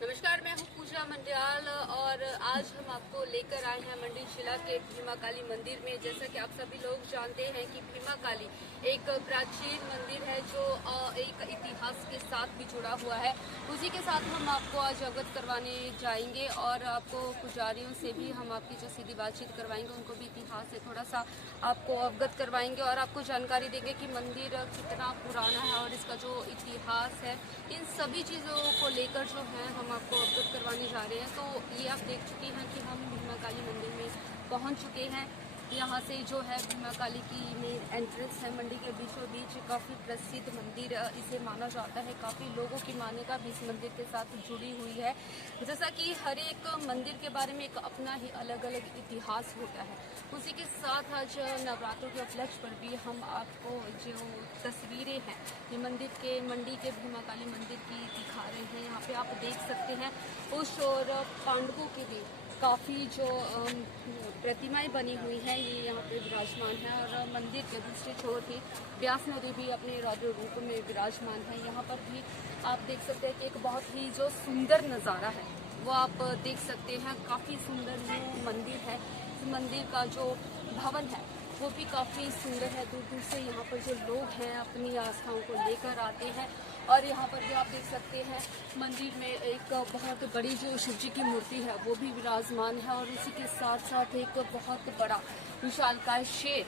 नमस्कार, मैं हूँ पूजा मंडियाल और आज हम आपको लेकर आए हैं मंडी जिला के भीमा काली मंदिर में। जैसा कि आप सभी लोग जानते हैं कि भीमा काली एक प्राचीन मंदिर है जो एक इतिहास के साथ भी जुड़ा हुआ है। उसी के साथ हम आपको आज अवगत करवाने जाएंगे और आपको पुजारियों से भी हम आपकी जो सीधी बातचीत करवाएंगे, उनको भी इतिहास से थोड़ा सा आपको अवगत करवाएंगे और आपको जानकारी देंगे कि मंदिर कितना पुराना है और इसका जो इतिहास है, इन सभी चीज़ों को लेकर जो है हम आपको अवगत करवाने जा रहे हैं। तो ये आप देख चुके हैं कि हम भीमा काली मंदिर में पहुंच चुके हैं। यहाँ से जो है भीमा काली की मेन एंट्रेंस है। मंडी के बीचों बीच काफ़ी प्रसिद्ध मंदिर इसे माना जाता है। काफ़ी लोगों की मान्यता भी इस मंदिर के साथ जुड़ी हुई है। जैसा कि हर एक मंदिर के बारे में एक अपना ही अलग अलग इतिहास होता है। उसी के साथ आज नवरात्रों के उपलक्ष्य पर भी हम आपको जो तस्वीरें हैं ये मंदिर के मंडी के भीमा काली मंदिर की दिखा रहे हैं। यहाँ पे आप देख सकते हैं उस और पांडवों की भी काफ़ी जो प्रतिमाएं बनी हुई हैं ये यहाँ पे विराजमान है। और मंदिर के दूसरे छोर ही ब्यास नदी भी अपने रौद्र रूप में विराजमान है। यहाँ पर भी आप देख सकते हैं कि एक बहुत ही जो सुंदर नज़ारा है वो आप देख सकते हैं। काफ़ी सुंदर ये मंदिर है। मंदिर का जो भवन है वो भी काफ़ी सुंदर है। दूर दूर से यहाँ पर जो लोग हैं अपनी आस्थाओं को लेकर आते हैं। और यहाँ पर भी आप देख सकते हैं मंदिर में एक बहुत बड़ी जो शिव जी की मूर्ति है वो भी विराजमान है। और उसी के साथ साथ एक बहुत बड़ा विशालकाय शेर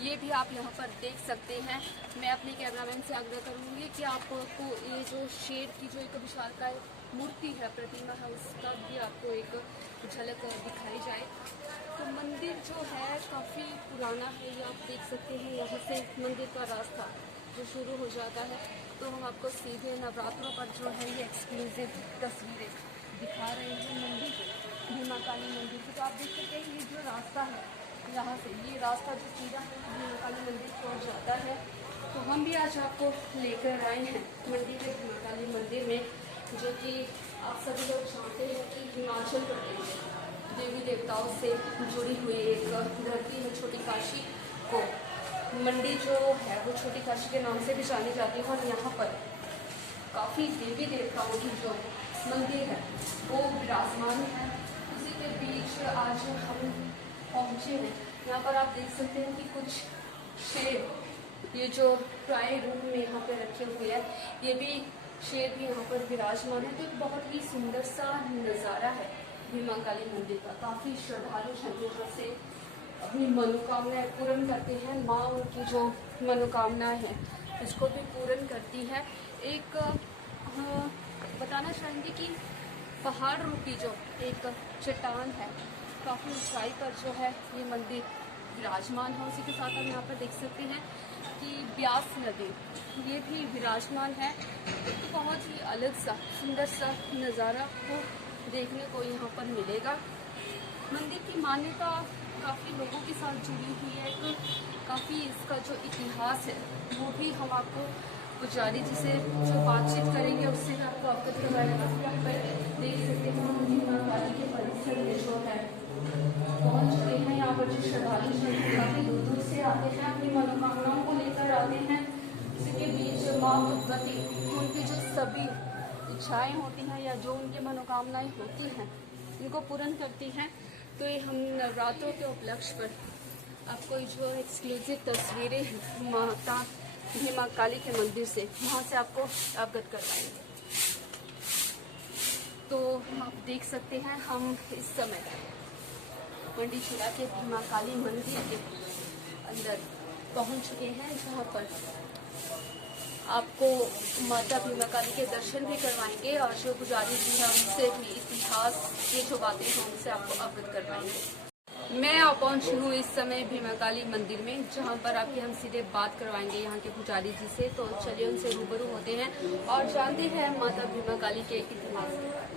ये भी आप यहाँ पर देख सकते हैं। मैं अपने कैमरामैन से आग्रह करूँगी कि आपको ये जो शेर की जो एक विशालकाय मूर्ति है, प्रतिमा है, उसका भी आपको एक झलक दिखाई जाए। तो मंदिर जो है काफ़ी पुराना है, ये आप देख सकते हैं। यहाँ से मंदिर का रास्ता जो शुरू हो जाता है तो हम आपको सीधे नवरात्रों पर जो है ये एक्सक्लूसिव तस्वीरें दिखा रहे हैं मंदिर की, भीमा काली मंदिर की। तो आप देख सकते हैं ये जो रास्ता है, यहाँ से ये रास्ता जो सीधा है भीमा काली मंदिर पहुँच जाता है। तो हम भी आज आपको लेकर आए हैं मंडी के भीमा काली मंदिर में, जो कि आप सभी लोग जानते हैं कि हिमाचल प्रदेश देवी देवताओं से जुड़ी हुई एक धरती है। छोटी काशी को मंडी जो है वो छोटी काशी के नाम से भी जानी जाती है। और यहाँ पर काफ़ी देवी देवताओं की जो मंदिर है वो विराजमान है। उसी के बीच आज हम पहुँचे हैं। यहाँ पर आप देख सकते हैं कि कुछ शेर ये जो प्राय रूप में यहाँ पे रखे हुए हैं, ये भी शेर भी यहाँ पर विराजमान है। तो एक बहुत ही सुंदर सा नज़ारा है भीमा काली मंदिर का। काफ़ी श्रद्धालु यहाँ से अपनी मनोकामनाएं पूर्ण करते हैं। माँ उनकी जो मनोकामनाएं हैं इसको भी पूर्ण करती है। एक बताना चाहेंगे कि पहाड़ रूपी जो एक चट्टान है, काफ़ी ऊंचाई पर जो है ये मंदिर विराजमान है। उसी के साथ हम यहाँ पर देख सकते हैं कि ब्यास नदी ये भी विराजमान है। तो बहुत ही अलग सा सुंदर सा नज़ारा को देखने को यहाँ पर मिलेगा। मंदिर की मान्यता काफ़ी लोगों के साथ जुड़ी हुई है। तो काफ़ी इसका जो इतिहास है वो भी हम आपको पुजारी जी से जो बातचीत करेंगे उससे आपको अवगत करवाएगा। यहाँ पर देख सकते हैं हम भीमा काली के परिसर में जो है पहुँच चुके हैं। यहाँ पर जो श्रद्धालु काफ़ी दूर दूर से आते हैं, अपनी मनोकामनाओं को लेकर आते हैं। इसके बीच माँ भगवती उनकी जो सभी इच्छाएँ होती हैं या जो उनकी मनोकामनाएँ होती हैं इनको पूर्ण करती हैं। तो ये हम नवरात्रों के उपलक्ष्य पर आपको जो एक्सक्लूसिव तस्वीरें हैं माता भीमा काली के मंदिर से वहाँ से आपको अवगत करवाएंगे। तो आप देख सकते हैं हम इस समय मंडी जिला के भीमा काली मंदिर के अंदर पहुँच चुके हैं, जहाँ पर आपको माता भीमा काली के दर्शन भी करवाएंगे और जो पुजारी जी हैं उनसे भी इतिहास की जो बातें हैं उनसे आपको अवगत करवाएंगे। मैं पहुंची हूँ इस समय भीमा काली मंदिर में, जहां पर आपकी हम सीधे बात करवाएंगे यहाँ के पुजारी जी से। तो चलिए उनसे रूबरू होते हैं और जानते हैं माता भीमा काली के इतिहास के बारे में।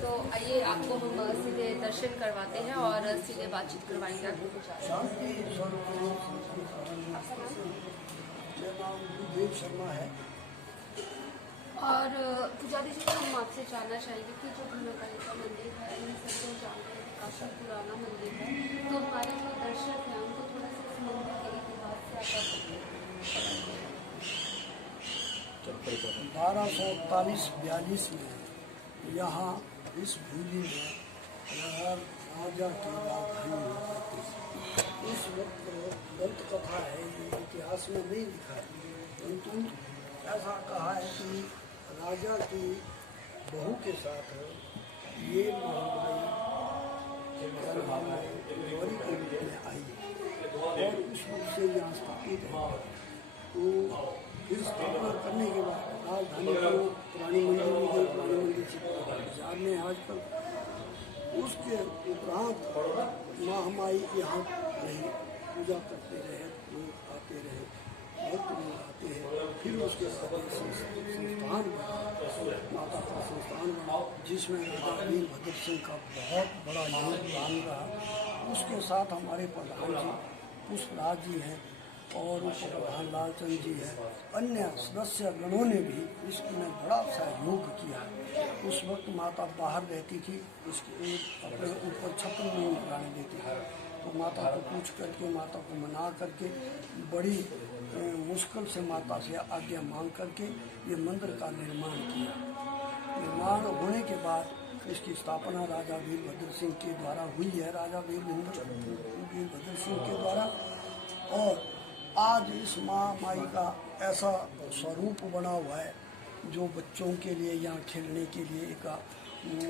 तो आइए आपको हम सीधे दर्शन करवाते हैं और सीधे बातचीत करवाएंगे आपको देव शर्मा है। और पुजारी जी हम आपसे जानना चाहेंगे कि जो भीमा काली का मंदिर है इन सब लोग जानते हैं काफ़ी पुराना मंदिर है। तो हमारे जो दर्शक हैं उनको थोड़ा सा इस मंदिर के इतिहास से 1241-42 में यहाँ इस भूमि में राजा की राजधानी हुआ करती थी। उस वक्त दंत कथा है, ये इतिहास में नहीं लिखा है, परंतु ऐसा कहा है कि राजा की बहू के साथ ये महामारी गौरी के रूप में आई और उस रूप से यहाँ स्थापित है। तो फिर स्थापना करने के बाद राजधानी को पुरानी मंदिर में गई, पुरानी मंदिर से बाजार में आजकल उसके उपरांत महामाई यहाँ रही, पूजा करते रहे, लोग आते रहे, भक्त लोग आते हैं। फिर उसके बाद संस्थान बना, माता का संस्थान बना, जिसमें राजा वीरभद्र सिंह का बहुत बड़ा योगदान रहा। उसके साथ हमारे प्रधान जी पुष्पराज जी हैं और उप प्रधान लालचंद जी हैं, अन्य सदस्य गणों ने भी इसमें बड़ा सहयोग किया। उस वक्त माता बाहर रहती थी, उसके अपने ऊपर छप्पन नहीं लगाने देती थी, तो माता को पूछ करके, माता को मना करके, बड़ी मुश्किल से माता से आज्ञा मांग करके ये मंदिर का निर्माण किया। निर्माण होने के बाद इसकी स्थापना राजा वीरभद्र सिंह के द्वारा हुई है, राजा वीरभद्र सिंह के द्वारा। और आज इस महामाई का ऐसा स्वरूप बना हुआ है जो बच्चों के लिए यहाँ खेलने के लिए एक बना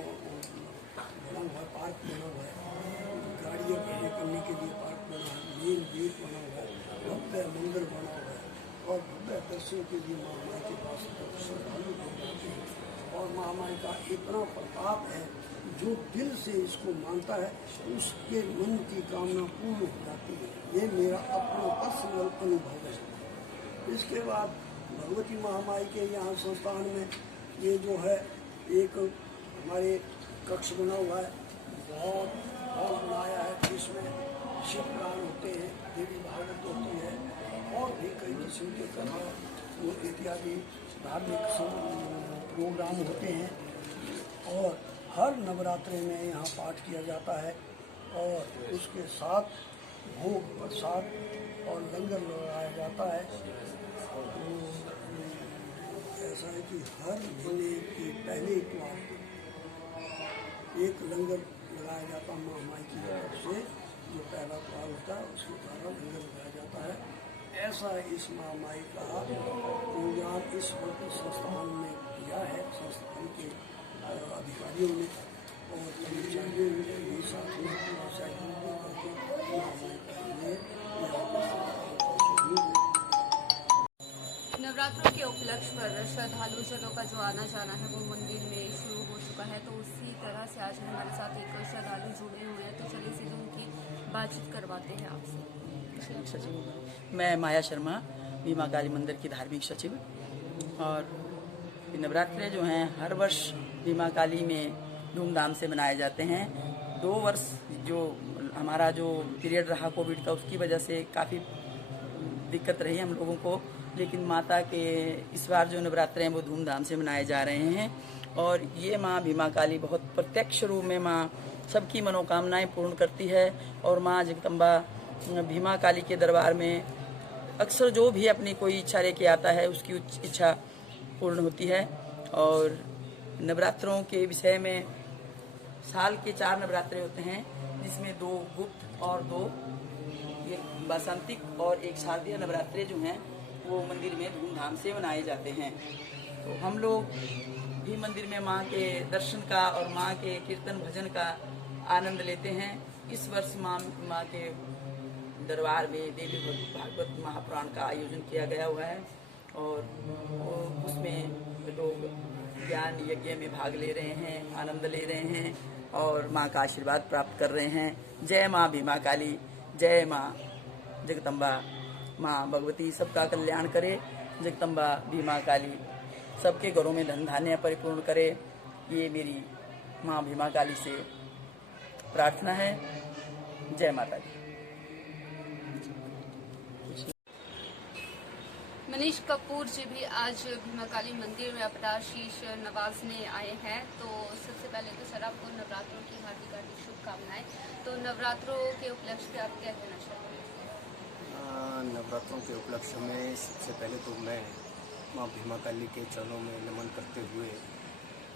हुआ है, पार्क बना हुआ है, गाड़ियाँ खड़े करने के लिए पार्क बना है, मेन गेट बना हुआ है, भव्य मंदिर बना हुआ है और भव्य दर्शन के लिए महामाई के पास श्रद्धालु लोग आते हैं। और महामाई का इतना प्रताप है, जो दिल से इसको मानता है उसके मन की कामना पूर्ण हो जाती है। ये मेरा अपना पर्सनल अनुभव है। इसके बाद भगवती महामाई के यहाँ संस्थान में ये जो है एक हमारे कक्ष बना हुआ है, बहुत बनाया है, जिसमें शिव पुराण होते हैं, देवी भागवत होती है और भी कई किस्म के कथा इत्यादि धार्मिक प्रोग्राम होते हैं। और हर नवरात्रि में यहाँ पाठ किया जाता है और उसके साथ भोग प्रसाद और लंगर लगाया जाता है। तो ऐसा है कि हर महीने के पहले इतवार एक लंगर लगाया जाता है महामाई की तरफ से, जो पहला इतवार होता है उसके द्वारा लंगर लगाया जाता है। ऐसा इस महामाई का प्रोग्राम इस वक्त संस्थान में किया है, संस्थान के अधिकारियों ने और कर्मचारियों ने भी साथ में नवरात्रों के उपलक्ष्य पर श्रद्धालु जनों का जो आना जाना है वो मंदिर में शुरू हो चुका है। तो उसी तरह से आज हमारे साथ एक श्रद्धालु जुड़े हुए हैं, तो चलिए सीधे उनकी बातचीत करवाते हैं आपसे। सचिव मैं माया शर्मा, भीमा काली मंदिर की धार्मिक सचिव। और नवरात्रे जो हैं हर वर्ष भीमा काली में धूमधाम से मनाए जाते हैं। 2 वर्ष जो हमारा जो पीरियड रहा कोविड का, उसकी वजह से काफ़ी दिक्कत रही हम लोगों को, लेकिन माता के इस बार जो नवरात्रे हैं वो धूमधाम से मनाए जा रहे हैं। और ये माँ भीमा काली बहुत प्रत्यक्ष रूप में माँ सबकी मनोकामनाएं पूर्ण करती है। और माँ जगदम्बा भीमा काली के दरबार में अक्सर जो भी अपनी कोई इच्छा लेके आता है उसकी इच्छा पूर्ण होती है। और नवरात्रों के विषय में साल के 4 नवरात्रे होते हैं, जिसमें 2 गुप्त और 2 ये वासंतिक और एक शारदीय नवरात्रे जो हैं वो मंदिर में धूमधाम से मनाए जाते हैं। तो हम लोग भी मंदिर में माँ के दर्शन का और माँ के कीर्तन भजन का आनंद लेते हैं। इस वर्ष माँ के दरबार में देवी भागवत महापुराण का आयोजन किया गया हुआ है और उसमें लोग ज्ञान यज्ञ में भाग ले रहे हैं, आनंद ले रहे हैं और माँ का आशीर्वाद प्राप्त कर रहे हैं। जय माँ भीमा काली, जय माँ जगदम्बा। माँ भगवती सबका कल्याण करे, जगदम्बा भीमा काली सबके घरों में धन धान्य परिपूर्ण करे, ये मेरी माँ भीमा काली से प्रार्थना है। जय माता दी। मनीष कपूर जी भी आज भीमा काली मंदिर में अपना शीश नवाजने आए हैं। तो सबसे पहले तो सर आपको नवरात्रों की हार्दिक हार्दिक शुभकामनाएं। तो नवरात्रों के उपलक्ष्य पे आप क्या कहना चाहते हैं? नवरात्रों के उपलक्ष्य में सबसे पहले तो मैं माँ भीमा काली के चरणों में नमन करते हुए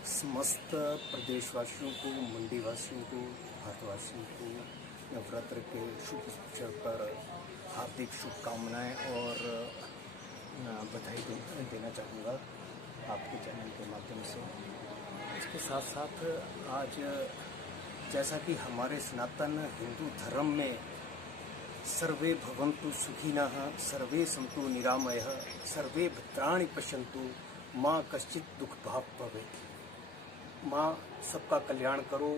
समस्त प्रदेशवासियों को, मंडीवासियों को, भारतवासियों को नवरात्र के शुभ अवसर पर हार्दिक शुभकामनाएं और बधाई देना चाहूँगा आपके चैनल के माध्यम से। इसके साथ साथ आज जैसा कि हमारे सनातन हिंदू धर्म में सर्वे भवन्तु सुखिनः, सर्वे सन्तु निरामयः, सर्वे भद्राणि पश्यन्तु, माँ कश्चित् दुख भाग भवेत्। माँ सबका कल्याण करो,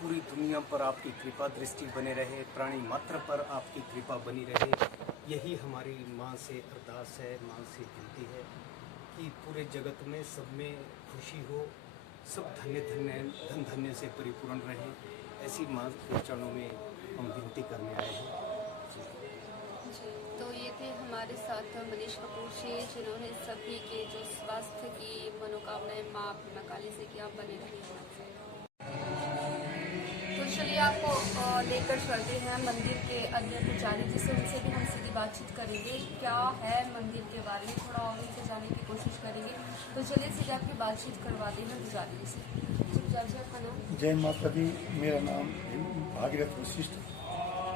पूरी दुनिया पर आपकी कृपा दृष्टि बने रहे, प्राणी मात्र पर आपकी कृपा बनी रहे, यही हमारी माँ से अरदास है, माँ से विनती है कि पूरे जगत में सब में खुशी हो, सब धन्य धन्य धन धन्य से परिपूर्ण रहे। ऐसी माँ के चरणों में हम विनती करने आए हैं। तो ये थे हमारे साथ मनीष कपूर जी, जिन्होंने सभी के जो स्वास्थ्य की मनोकामनाएं माँ भीमा काली से कि आप बने रहिए। तो चलिए आपको लेकर चलते हैं मंदिर के अन्य पुजारी जी से, उनसे भी हम सीधी बातचीत करेंगे, क्या है मंदिर के बारे में थोड़ा और उनसे जानने की कोशिश करेंगे। तो चलिए सीधे आपकी बातचीत करवाते हैं पुजारी जी से। पुजारी जी आपका नाम? जय माता दी। मेरा नाम भागीरथ वशिष्ठ।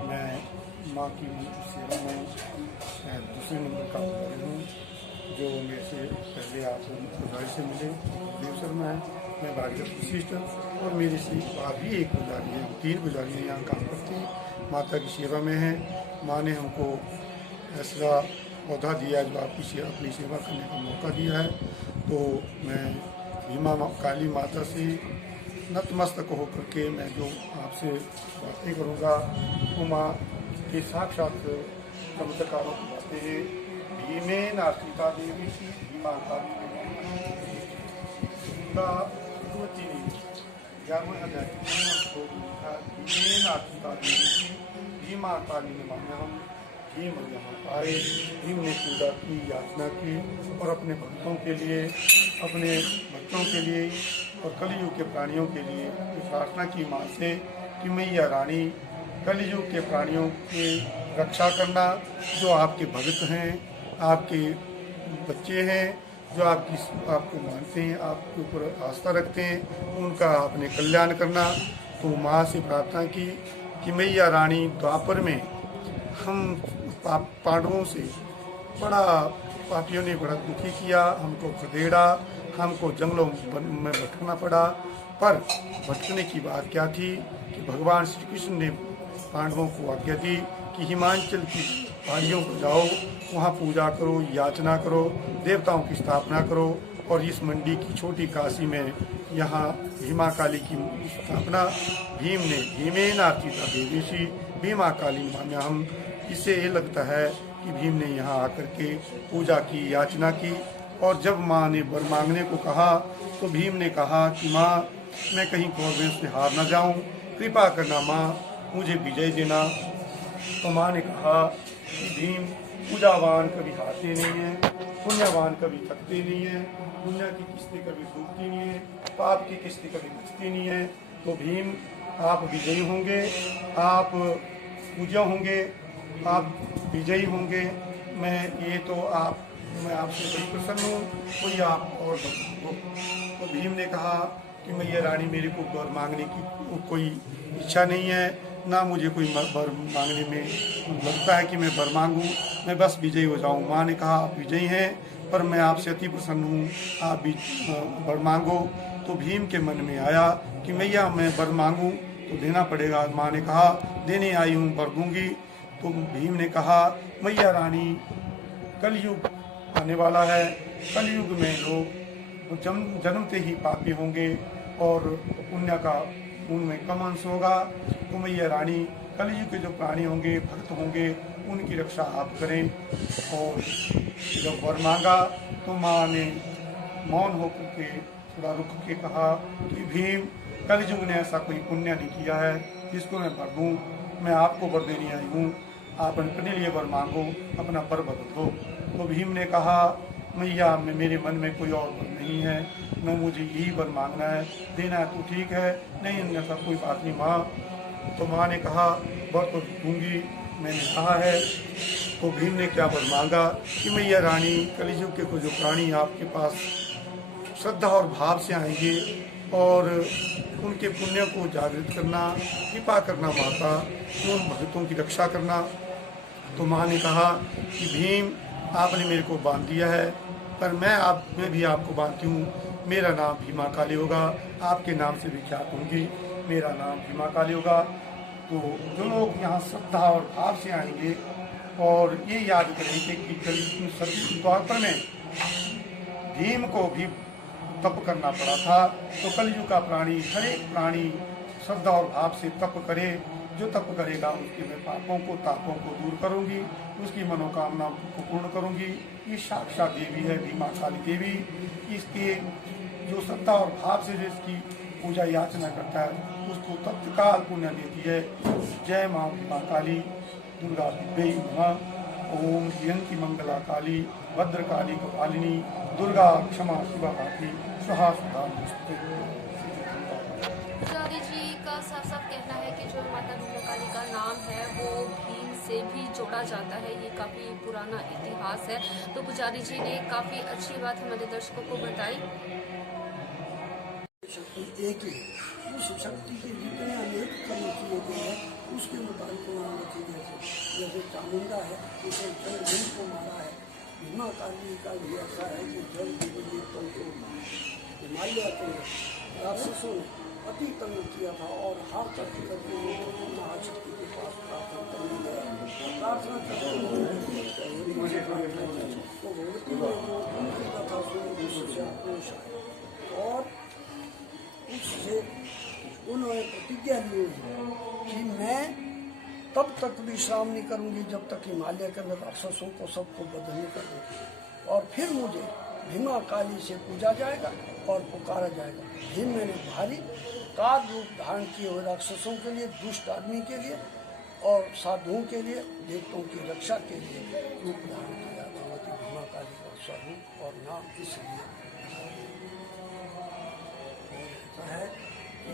मैं माँ की सेवा में दूसरे नंबर का पुजारी हूँ। जो मेरे से पहले आप पुजारी से मिले देव शर्मा है, मैं भागीरथ वशिष्ठ, और मेरे से अभी एक पुजारी है, 3 पुजारियाँ यहाँ काम करती हैं, माता की सेवा में हैं। माँ ने हमको ऐसा पौधा दिया जो आपकी अपनी सेवा करने का मौका दिया है। तो मैं भीमा काली माता से नतमस्तक होकर के मैं जो आपसे बातें करूँगा वो माँ के साक्षात चमत्कारों की बातें हैं। भीमेन आश्रिता देवी की भीमा काली भीमेन आश्रिता देवी की भीमा काली हम भीम यहाँ आए। भीम ने पूजा की, याचना की और अपने भक्तों के लिए, अपने बच्चों के लिए और कलयुग के प्राणियों के लिए प्रार्थना की माँ से कि मैया रानी कलयुग के प्राणियों की रक्षा करना, जो आपके भक्त हैं, आपके बच्चे हैं, जो आपको मानते हैं, आपके ऊपर आस्था रखते हैं, उनका आपने कल्याण करना। तो माँ से प्रार्थना की कि मैया रानी द्वापर में हम पांडवों से बड़ा पापियों ने बड़ा दुखी किया, हमको खदेड़ा, हमको जंगलों में भटकना पड़ा। पर भटकने की बात क्या थी कि भगवान श्री कृष्ण ने पांडवों को आज्ञा दी कि हिमाचल की पहाड़ियों पर जाओ, वहाँ पूजा करो, याचना करो, देवताओं की स्थापना करो। और इस मंडी की छोटी काशी में यहाँ भीमा काली की स्थापना भीम ने भीमेन आर्चिता देवीशी भीमा काली मान्या हम। इससे ये लगता है कि भीम ने यहाँ आकर के पूजा की, याचना की। और जब माँ ने वर मांगने को कहा तो भीम ने कहा कि माँ मैं कहीं कौरवों से हार न जाऊं, कृपा करना माँ, मुझे विजय देना। तो माँ ने कहा कि भीम पूजावान कभी हारते नहीं हैं, पुण्यवान कभी थकते नहीं हैं, पुण्य की किस्ती कभी डूबती नहीं है, पाप की किस्ती कभी बचती नहीं है। तो भीम आप विजयी होंगे, आप पूज्य होंगे, आप विजयी होंगे। मैं आपसे बड़ी प्रसन्न हूँ, कोई आप और हो। तो भीम ने कहा कि मैया रानी मेरे को वर मांगने की कोई इच्छा नहीं है, ना मुझे कोई वर मांगने में लगता है कि मैं वर मांगूँ, मैं बस विजयी हो जाऊँ। माँ ने कहा आप विजयी हैं, पर मैं आपसे अति प्रसन्न हूँ, आप भी वर मांगो। तो भीम के मन में आया कि मैया मैं वर मांगूँ तो देना पड़ेगा। माँ ने कहा देने आई हूँ, वर दूंगी। तो भीम ने कहा मैया रानी कलयुग आने वाला है, कलयुग में लोग जन्मते ही पापी होंगे और पुण्य का उनमें कम अंश होगा। तो मैया रानी कलयुग के जो प्राणी होंगे, भक्त होंगे, उनकी रक्षा आप करें। और जब वर मांगा तो माँ ने मौन होकर के थोड़ा रुक के कहा कि भीम कलयुग ने ऐसा कोई पुण्य नहीं किया है जिसको मैं वर दूँ, मैं आपको वर देने आई हूँ, आप अपने लिए वर मांगो, अपना वर बदलो। तो भीम ने कहा मैया मेरे मन में कोई और वर नहीं है, मैं मुझे यही वर मांगना है, देना है तो ठीक है, नहीं ऐसा कोई बात नहीं माँ। तो माँ ने कहा वर तो दूंगी, मैंने कहा है। तो भीम ने क्या वर मांगा कि मैया रानी कलयुग के को जो प्राणी आपके पास श्रद्धा और भाव से आएंगे, और उनके पुण्य को जागृत करना, कृपा करना माता, उन भक्तों की रक्षा करना। तो माँ ने कहा कि भीम आपने मेरे को बांध दिया है, पर मैं भी आपको बांधती हूँ। मेरा नाम भीमा काली होगा, आपके नाम से विख्यात होंगी, मेरा नाम भीमा काली होगा। तो जो लोग यहाँ श्रद्धा और भाव से आएंगे और ये याद करेंगे कि कलयुग द्वापर में भीम को भी तप करना पड़ा था, तो कलयुग का प्राणी, हर एक प्राणी श्रद्धा और भाव से तप करे। जो तप करेगा उसके मैं पापों को, तापों को दूर करूंगी, उसकी मनोकामना को पूर्ण करूंगी। ये साक्षात देवी है भीमा काली देवी। इसके जो श्रद्धा और भाव से जिसकी पूजा याचना करता है उसको तत्काल पुण्य देती है। जय माँ भीमा काली, दुर्गा विद्ये नमः। ओम जयंती मंगला काली, भद्रकाली कपालिनी, दुर्गा क्षमा शिवा भाती, स्वाहा सुधा नमस्ते। पुजारी जी का साफ साफ कहना है कि जो माता भीमा काली का नाम है वो भीम से भी जोड़ा जाता है। ये काफी पुराना इतिहास है। तो पुजारी जी ने काफी अच्छी बात हमारे दर्शकों को बताई। शक्ति एक ही है, उस शक्ति के जितने अनेक कर्म किए गए हैं उसके मुताबिक नाम रखे गए। जैसे चामुंडा है, उसे जल भीम को मारा है। भीमा काली का भी ऐसा है कि जल देवतों को हिमालय के राक्षसों ने अति तंग किया था और हार करते करते महाशक्ति के पास प्रार्थना करने गए। प्रार्थना करते तो भगवती ने वो उनकी कथा सुनी, उससे आक्रोश आया और उससे उन्होंने प्रतिज्ञा ली कि मैं तब तक विश्राम नहीं करूंगी जब तक हिमालय के राक्षसों को सबको बंद नहीं कर दूंगी। और फिर मुझे भीमा काली से पूजा जाएगा और पुकारा जाएगा। भीम मैंने भारी कार रूप धारण किए हुए राक्षसों के लिए, दुष्ट आदमी के लिए और साधुओं के लिए, देवताओं की रक्षा के लिए रूप धारण किया। भगवती भीमा काली का स्वरूप और नाम इसलिए ऐसा है कि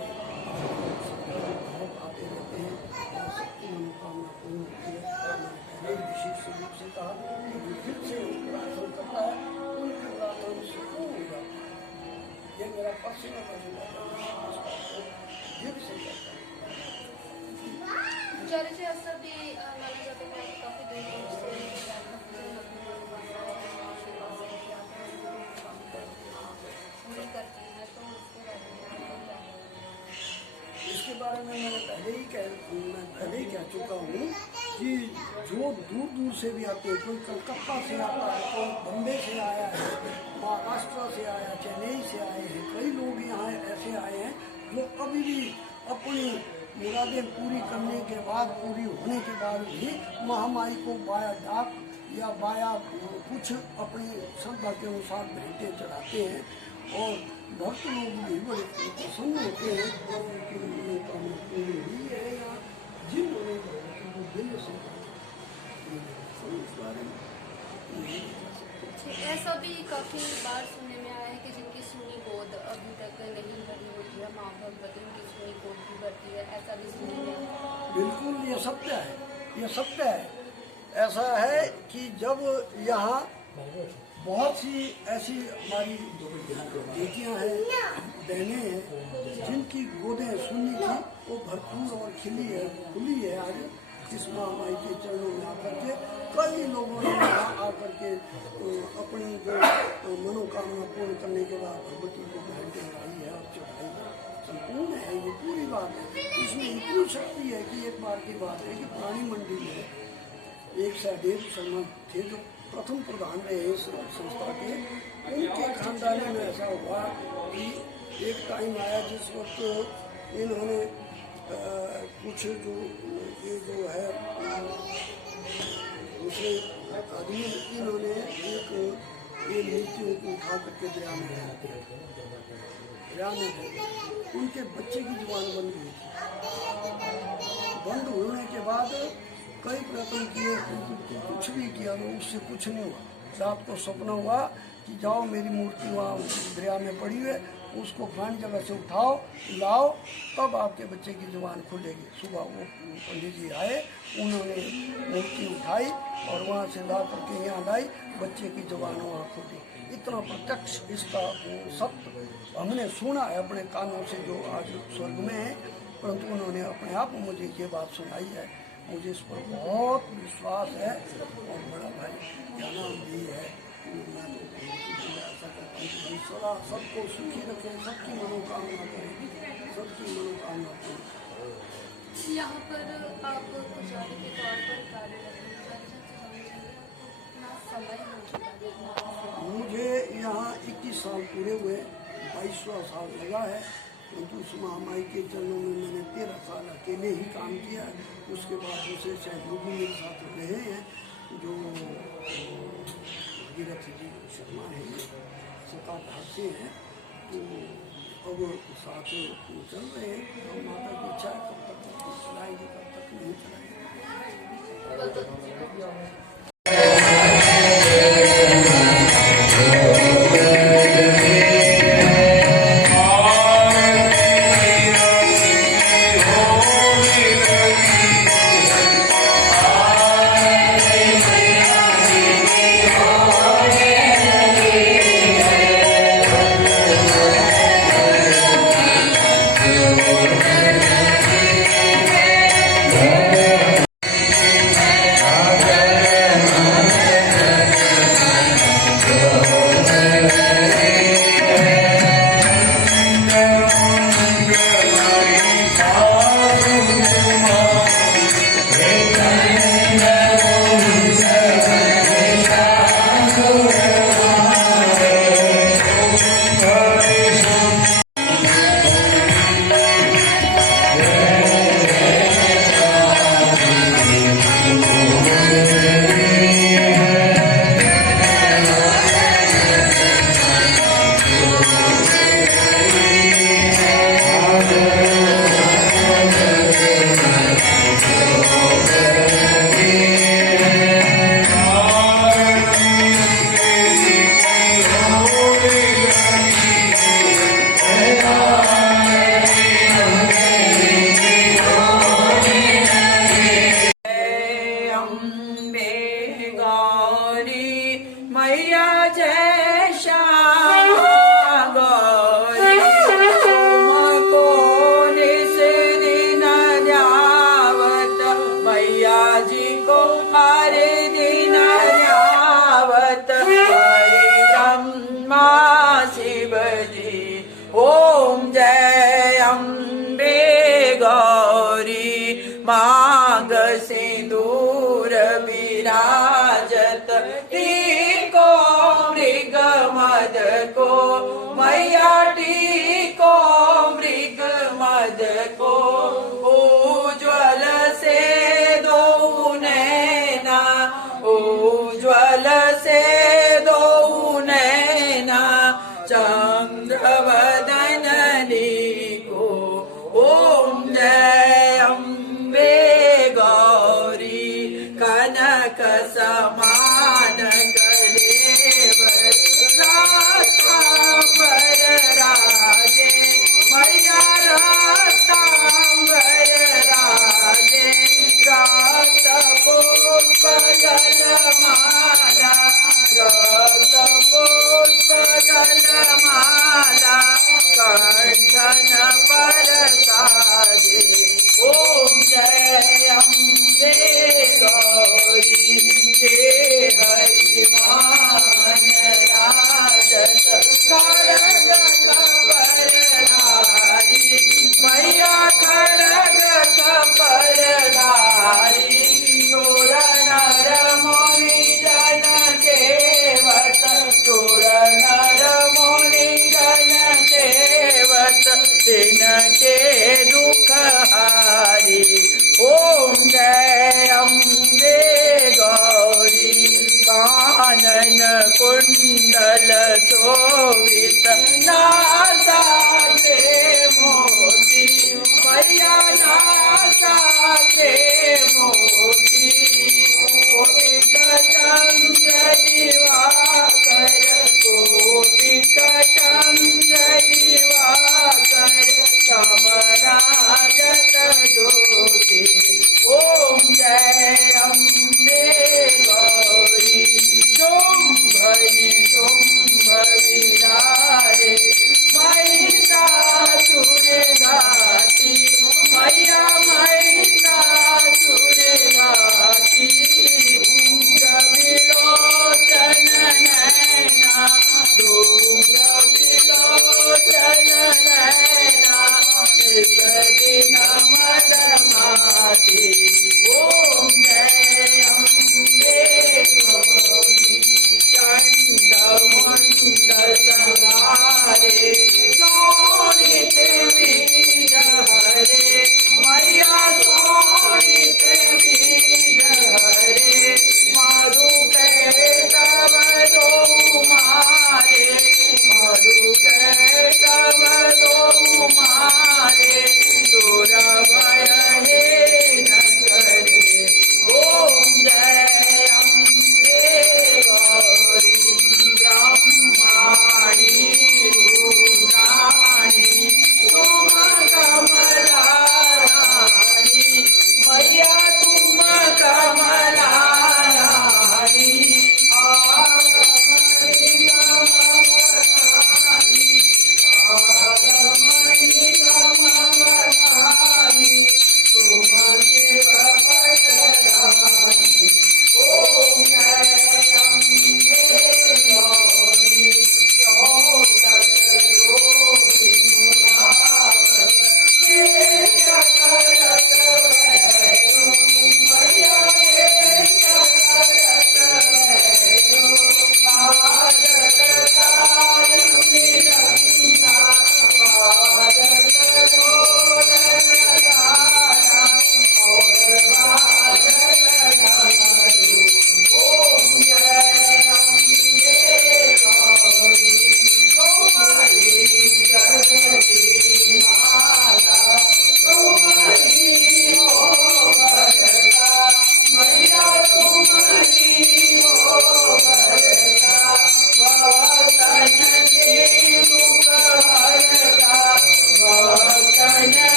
बहुत आते रहते हैं और सबकी मनोकामना पूर्ण होती है। और मैंने पहले ही विशेष रूप से कहा कि फिर से प्रार्थना करता है उनकी प्रार्थना से पूर्ण हो जाता है। ये मेरा पर्सनल पुजारी जी ऐसा भी माना जाता है कि काफी दूर से करती है, तो इसके बारे में मैं पहले ही कह चुका हूँ कि जो दूर दूर से भी आते हैं, कोई कलकत्ता से आता है, कोई बम्बे से आया है, महाराष्ट्र से आया, चेन्नई से आए हैं, कई लोग यहाँ ऐसे आए हैं जो अभी भी अपनी मुरादें पूरी करने के बाद, पूरी होने के बाद भी महामाई को बाया डाक या बाया कुछ अपनी श्रद्धा के अनुसार भेंटें चढ़ाते हैं और भक्त लोग भी बड़े प्रसन्न होते हैं। जिन्होंने दिल से ऐसा भी काफी बार सुनने में आया है कि जिनकी सुनी गोद अभी तक नहीं भरी होती है, माँ भगवती उनकी सुनी गोद भी भरती है, ऐसा भी सुनने में आया है। बिल्कुल ये सत्य है, ये सत्य है। ऐसा है कि जब यहाँ बहुत सी ऐसी हमारी बेटियाँ हैं, बहनें हैं जिनकी गोदें सुनी थी, वो भरपूर और खुली है आज इस महामाई के चरणों में आकर के। कई लोगों ने यहाँ आकर के अपनी जो मनोकामना पूर्ण करने के बाद भगवती को भेंटें लाई है और चढ़ाई है। संपूर्ण है, ये पूरी बात है। इसमें इतनी शक्ति है कि एक बार की बात है कि पुरानी मंडी में एक सहदेव शर्मा थे जो प्रथम प्रधान रहे इस संस्था के। उनके खानदानी में ऐसा हुआ कि एक टाइम आया जिस वक्त इन्होंने कुछ ये जो है दूसरे आदमी इन्होंने एक ये मूर्तियों को उठा करके दरिया में गए। उनके बच्चे की जुबान बंद हुई थी। बंद होने के बाद कई प्रयत्न किए, कुछ भी किया तो उससे कुछ नहीं हुआ। रात को सपना हुआ कि जाओ मेरी मूर्ति वहाँ दरिया में पड़ी है, उसको फलानी जगह से उठाओ लाओ, तब आपके बच्चे की जुबान खुलेगी। सुबह वो पंडित जी आए, उन्होंने मूर्ति उठाई और वहाँ से ला करके यहाँ लाई, बच्चे की जुबान वहाँ खुली। इतना प्रत्यक्ष इसका सत्य हमने सुना है अपने कानों से जो आज स्वर्ग में है, परंतु उन्होंने अपने आप में मुझे ये बात सुनाई है। मुझे इस पर बहुत विश्वास है और बड़ा भाई ध्यान भी है। मैं तो ऐसा करता हूँ कि ईश्वरा सबको सुखी रखे, सबकी मनोकामना करें, सबकी मनोकामना करें। यहाँ पर आप पुजारी के तौर पर कार्यरत हैं, समय हो चुका है। मुझे यहाँ 21 साल पूरे हुए, 22वां साल लगा है, किंतु उस महामाई के चरणों में मैंने 13 साल अकेले ही काम किया है। उसके बाद दूसरे सहयोगी मेरे साथ रहे हैं, जो भगीरथ जी शर्मा है, सताधार से हैं, तो अब साथ चल रहे हैं। और माता की इच्छा है कब तक चलाएंगे, कब तक नहीं चलाएंगे। मांग सिंदूर विराजत टीको मृग मद को मैया टीको मृग मद को उज्ज्वल से दो नैना उज्ज्वल से दो नैना चंद्रवदन को ओम जय अम्बे गौरी कनक समान कलेवर रातांबर राजे मैया रातांबर राजे रात पुष्प गलमाला रात पुष्प गलमाला कंठन पर साजे ओम जय अम्बे गौरी के हरि मान राजत खड़ग कपरधारी मैया खड़ग कपरधारी सुर नर मुनि जन सेवत सुर नर मुनि जन सेवत तिनके दुख हारी ओम जय अम्बे गौरी कानन कुंडल शोभित नासा के मोती मैया नासा के मोती कोटिक चंद्र दिवाकर कोटिक चंद्र दिवाकर समराजत ज्योति ओम जय अम्बे गौरी शुंभ निशुंभ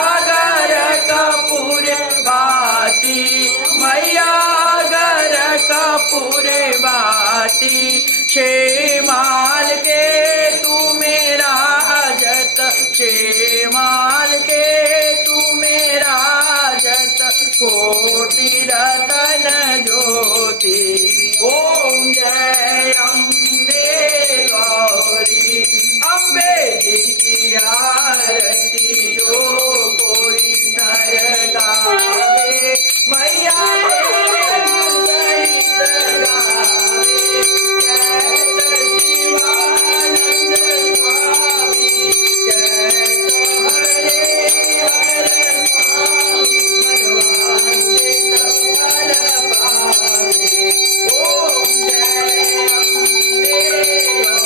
अगर कपूर बाती मैया अगर कपूर बाती शेमाल के तू मेरा जत शेमाल के तू मेरा जत कोटि रतन ज्योति ओम जय अम्बे गौरी अम्बे जी की आरती जो कोई नर गावे मैया सहित गावे जय शिवानंद स्वामी जय हरे हर स्वामी मनवांछित फल पावे ओम जय अम्बे गौरी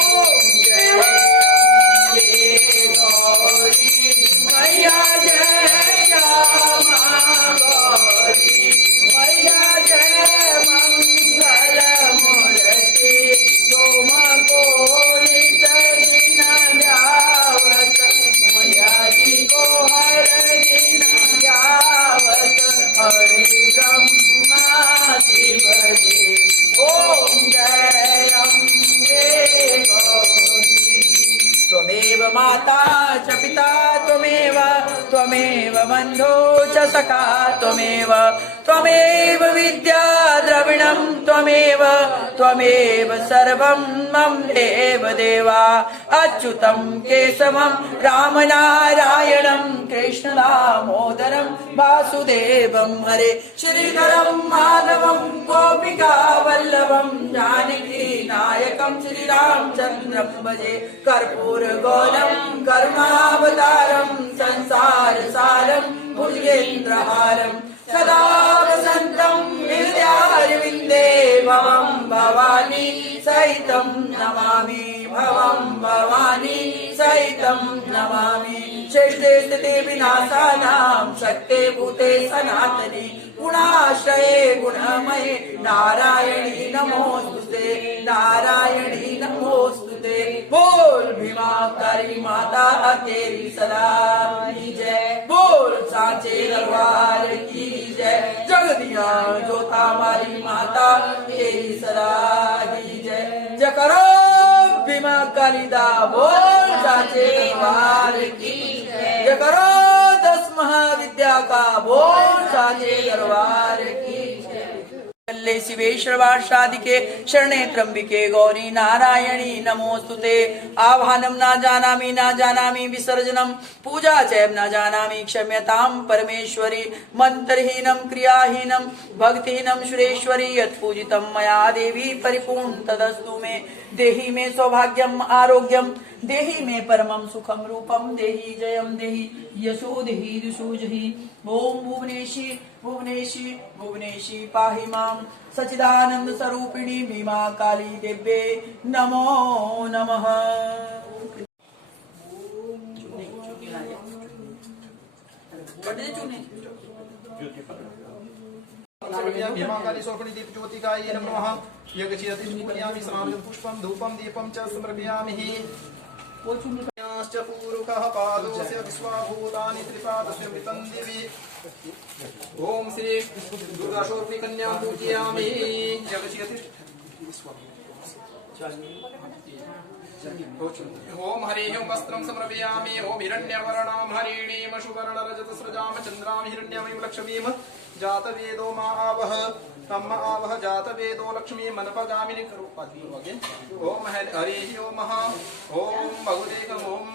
ओम जय अम्बे गौरी मैया जय श्यामा गौरी मैया जय मंगल मूर्ति तुम कोई दिन जावत मैया जी को हर दिन जावत हरि ब्रह्मा शिव जी ओम जय अम्बे गौरी त्वमेव माता च पिता त्वमेव बन्धो च सखा त्वमेव विद्या द्रविणं त्वमेव सर्वं मम देव देवा अच्युतं केशवं रामनारायणं कृष्णदामोदरं वासुदेवं हरे श्रीधरं माधवं गोपिका वल्लभं जानकी नायकं श्रीरामचन्द्रं भजे कर्पूर गौरं करुणावतारं संसार सारं भुजगेन्द्रहारं सदा वसन्तं हृदयारविन्दे भवं भवानी सहितं नमामि भवं भवानी सहितं नमामि श्रेष्ठे स्थिते विनाशानां सत्ये भूते सनातनी गुणाश्रये गुणमये नारायणी नमोस्तुते नारायणी नमोस्तुते बोल भीमा काली माता तेरी सदा की जय बोल सांचे दरबार की जय जगदिया जोता हमारी माता तेरी सदा की जय जय करो भीमा काली दा बोल सांचे दरबार की जय करो 10 महाविद्या का बोल सांचे दरबार की कल्ले शिवेश्वर वार्षादिके शरणे त्र्यंबिके गौरी नारायणी नमोस्तुते आह्वानं न जानामि विसर्जनं पूजा चैव न जानामि क्षम्यतां परमेश्वरी मंत्रहीनं क्रियाहीनं भक्तिहीनं सुरेश्वरी यत्पूजितं मया देवी परिपूर्ण तदस्तु मे देहि मे सौभाग्यम आरोग्यम देहि मे परमं सुखम रूपम देहि जयम देहि यशो देहि दुषो जहि ओम भुवनेशी भुवनेशी भुवनेशी पाहि मां सच्चिदानंद स्वरूपिणी भीमा काली देव्ये नमो नमः। भीमाकाली स्वरूपिणी दीप ज्योतिकायै नमः यज्ञचिरति पूजयामि स्नानं पुष्पं धूपं दीपं च समर्पयामि च पूरुकः पादोऽस्य विश्वाभूतानि त्रिपादस्य मृतं दिवि ओम श्री दुर्गा स्वरूपिणी कन्यां पूजयामि यज्ञचिरति ओम हरिः वस्त्रं समर्पयामि ओम हिरण्यवर्णां हरिणीं सुवर्णरजतस्रजां चन्द्रां हिरण्यमयीं लक्ष्मीं जातवेदो मा आवह तम आवह जातवेदो लक्ष्मी मनपगामिनी ओम हरिः ओम ओम भगवते ओम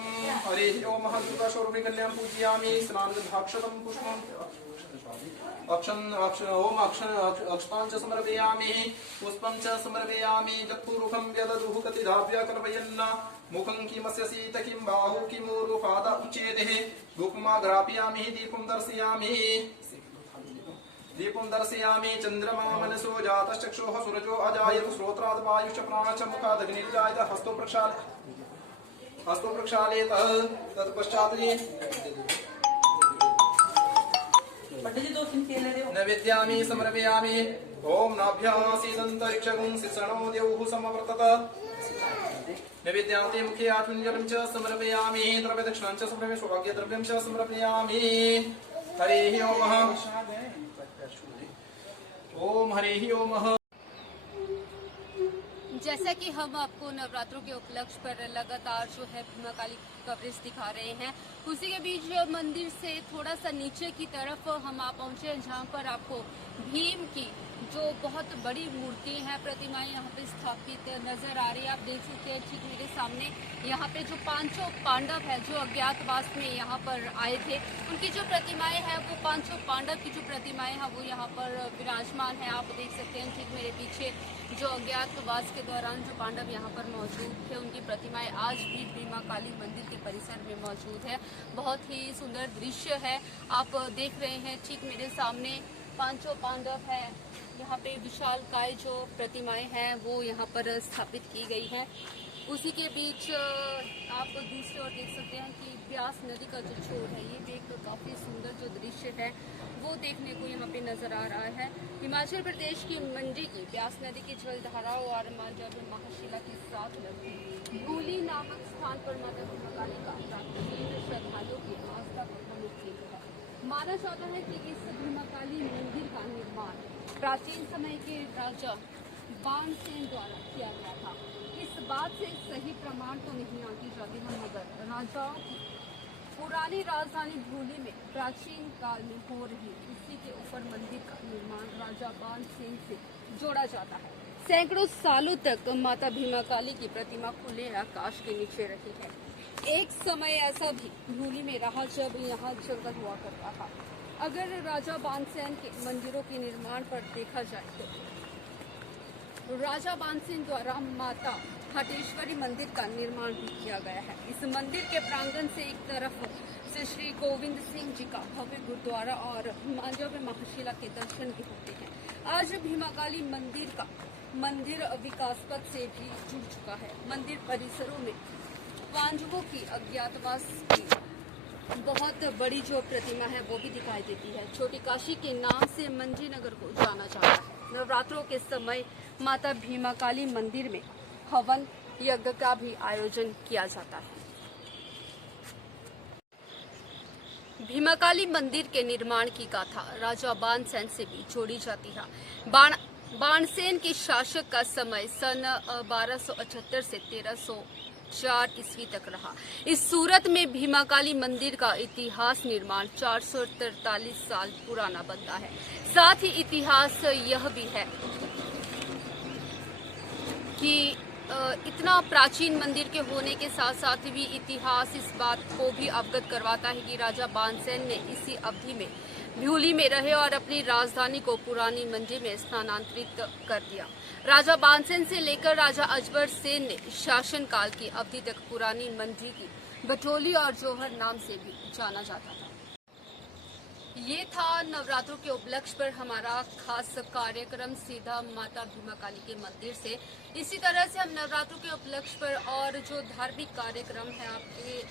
हरिः ओम दुर्गा स्वरूपिणी कन्यां पूजयामि स्नानगन्धाक्षतं पुष्पं अक्षतां च समर्पयामि पुष्पं च समर्पयामि तत्पूर्वकं यददुः कतिधाव्या कल्पयन् मुखं किमस्य सीत किं बाहु किमूरु पाद उच्चेदेः धूपमाग्रापयामि दीपं दर्शयामि चन्द्रमा मनसो जातश्चक्षुः सूरजो अजायतु श्रोत्राद् वायुश्च प्राणश्च मुखाद् अग्निर्जायत हस्तो प्रक्षालयेत तत्पश्चात् नैवेद्यामि समर्पयामि ओम नाभ्यासीदन्तरिक्षगुं शिक्षणो देवः समवर्तत नैवेद्यान्ते मुखे आत्मनिजलं च समर्पयामि द्रव्यदक्षिणां च समर्पयामि सौभाग्यद्रव्यं च समर्पयामि हरिः ओम हरिः ओम। जैसा कि हम आपको नवरात्रों के उपलक्ष्य पर लगातार जो है भीमा काली कवरेज दिखा रहे हैं, उसी के बीच मंदिर से थोड़ा सा नीचे की तरफ हम आप पहुंचे हैं, जहां पर आपको भीम की जो बहुत बड़ी मूर्ति है, प्रतिमाएं यहाँ पे स्थापित नजर आ रही है। आप देख सकते हैं ठीक मेरे सामने यहाँ पे जो पांचों पांडव है जो अज्ञातवास में यहाँ पर आए थे, उनकी जो प्रतिमाएं हैं वो पांचों पांडव की जो प्रतिमाएं हैं वो यहाँ पर विराजमान है। आप देख सकते हैं ठीक मेरे पीछे जो अज्ञातवास के दौरान जो पांडव यहाँ पर मौजूद थे, उनकी प्रतिमाएं आज भी भीमा काली मंदिर के परिसर में मौजूद है। बहुत ही सुंदर दृश्य है। आप देख रहे हैं ठीक मेरे सामने पांचों पांडव है। यहाँ पे विशाल काय जो प्रतिमाएं हैं वो यहाँ पर स्थापित की गई है। उसी के बीच आप दूसरी ओर देख सकते हैं कि ब्यास नदी का जो छोर है, ये भी एक काफी सुंदर जो दृश्य है वो देखने को यहाँ पे नजर आ रहा है। हिमाचल प्रदेश की मंडी की ब्यास नदी की जलधाराओं और जब महाशिला के साथ लगती भूली नामक स्थान पर माता भीमा काली का प्राचीन श्रद्धालुओं की आस्था का प्रमुख केंद्र है। माना जाता है कि इस भीमा काली मंदिर का निर्माण प्राचीन समय के राजा बाणसेन द्वारा किया गया था। इस बात से सही प्रमाण तो नहीं आती जाती है, मगर राजाओं की पुरानी राजधानी भूली में प्राचीन काल में हो रही इसी के ऊपर मंदिर का निर्माण राजा बाणसेन से जोड़ा जाता है। सैकड़ों सालों तक माता भीमा काली की प्रतिमा खुले आकाश के नीचे रही है। एक समय ऐसा भी भूली में रहा जब यहाँ जंगल हुआ करता था। अगर राजा बाणसेन के मंदिरों के निर्माण पर देखा जाए तो राजा बाणसेन द्वारा माता हटेश्वरी मंदिर का निर्माण भी किया गया है। इस मंदिर के प्रांगण से एक तरफ से श्री गोविंद सिंह जी का भव्य गुरुद्वारा और मांजव महाशिला के दर्शन भी होते हैं। आज भीमा काली मंदिर विकास पथ से भी जुड़ चुका है। मंदिर परिसरों में पांडवों की अज्ञातवास की बहुत बड़ी जो प्रतिमा है वो भी दिखाई देती है। छोटी काशी के नाम से मंजी नगर को जाना जाता है। नवरात्रों के समय माता भीमा काली मंदिर में हवन यज्ञ का भी आयोजन किया जाता है। भीमा काली मंदिर के निर्माण की गाथा राजा बाणसेन से भी जोड़ी जाती है। बाणसेन के शासक का समय सन 1278 से 1304 ईस्वी तक रहा। इस सूरत में भीमा काली मंदिर का इतिहास निर्माण 443 साल पुराना बनता है। साथ ही इतिहास यह भी है कि इतना प्राचीन मंदिर के होने के साथ साथ भी इतिहास इस बात को भी अवगत करवाता है कि राजा बाणसेन ने इसी अवधि में भूली में रहे और अपनी राजधानी को पुरानी मंडी में स्थानांतरित कर दिया। राजा बाणसेन से लेकर राजा अजबर सेन ने शासनकाल की अवधि तक पुरानी मंडी की बटोली और जौहर नाम से भी जाना जाता था। ये था नवरात्रों के उपलक्ष्य पर हमारा खास कार्यक्रम सीधा माता भीमा काली के मंदिर से। इसी तरह से हम नवरात्रों के उपलक्ष्य पर और जो धार्मिक कार्यक्रम है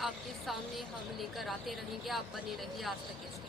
आपके सामने हम लेकर आते रहेंगे। आप बने रहिए आज तक इसके